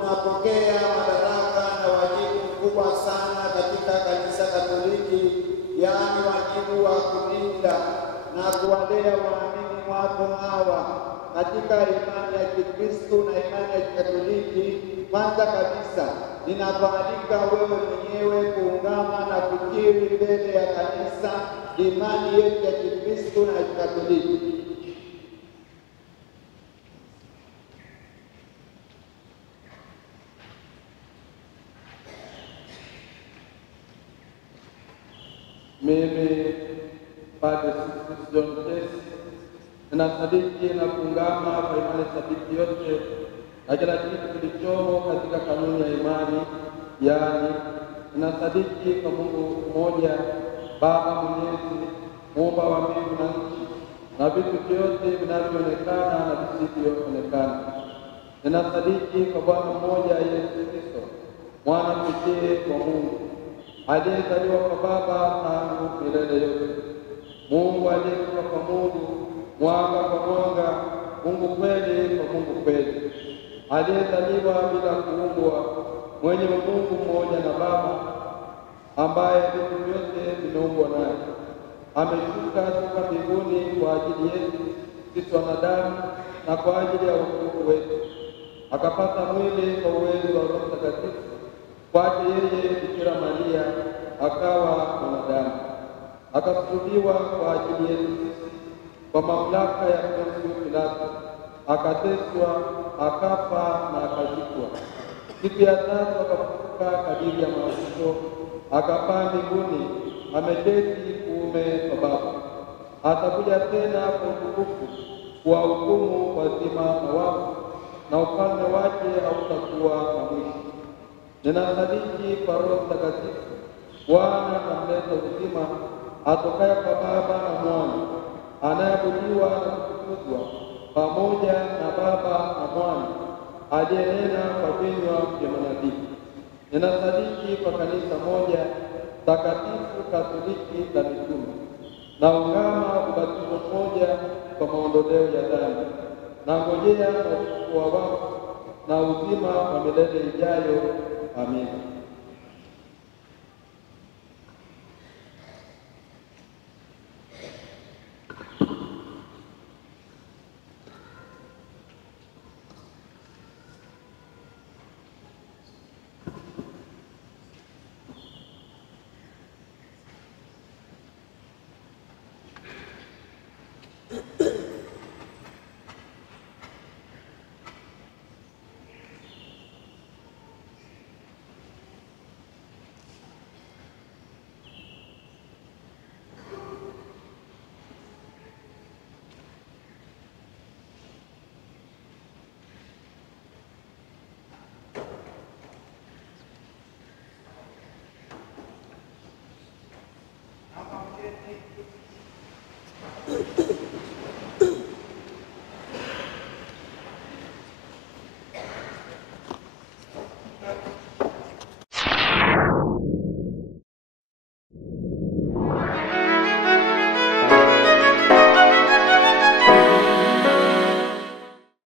tunapokea madaraka na wajibu mkubwa sana katika Kanisa Katoliki, yaani wajibu wa kulinda na kuwalea waamini wako hawa katika imani ya Kikristo na imani ya Kikatoliki. Kwanza kabisa, ninakualika wewe mwenyewe kuungama na kukiri mbele ya kanisa imani yetu ya Kikristo na ya Kikatoliki. Mimi Padre Sixtus John Tesi ninasadiki na kuungama kwa imani thabiti yote na kila kitu kilichomo katika kanuni ya imani, yaani ninasadiki kwa Mungu mmoja, Baba Mwenyezi, muumba wa mbingu na nchi na vitu vyote vinavyoonekana na visivyoonekana. Ninasadiki kwa Bwana mmoja, Yesu Kristo, mwana pekee wa Mungu, aliyezaliwa kwa Baba tangu milele yote, Mungu aliyetoka kwa Mungu, mwanga kwa mwanga, Mungu kweli kwa Mungu kweli, aliyezaliwa bila kuumbwa, mwenye Mungu mmoja na Baba, ambaye vitu vyote vimeumbwa naye. Ameshuka toka mbinguni kwa ajili yetu sisi wanadamu na kwa ajili ya wokovu wetu, akapata mwili kwa uwezo wa Roho Mtakatifu, kwake yeye Bikira Maria akawa mwanadamu, akasulubiwa kwa ajili yetu sisi kwa mamlaka ya Poncio Pilato, akateswa, akafa na akazikwa. Siku ya tatu akafufuka kadiri ya maandiko, akapaa mbinguni, ameketi kuume kwa Baba. Atakuja tena kwa utukufu kuwahukumu wazima na wafu, na ufalme wake hautakuwa na mwisho. Ninasadiki kwa Roho Mtakatifu, Bwana na mleta uzima, atokaye kwa Baba na Mwana, anayeabudiwa na kutukuzwa pamoja na Baba na Mwana, aliyenena kwa vinywa vya manabii. Ninasadiki kwa kanisa moja takatifu Katoliki la mitume, naungama ubatizo mmoja kwa maondoleo ya dhambi, nangojea na ufufuo wa wafu na uzima wa milele ijayo. Amina.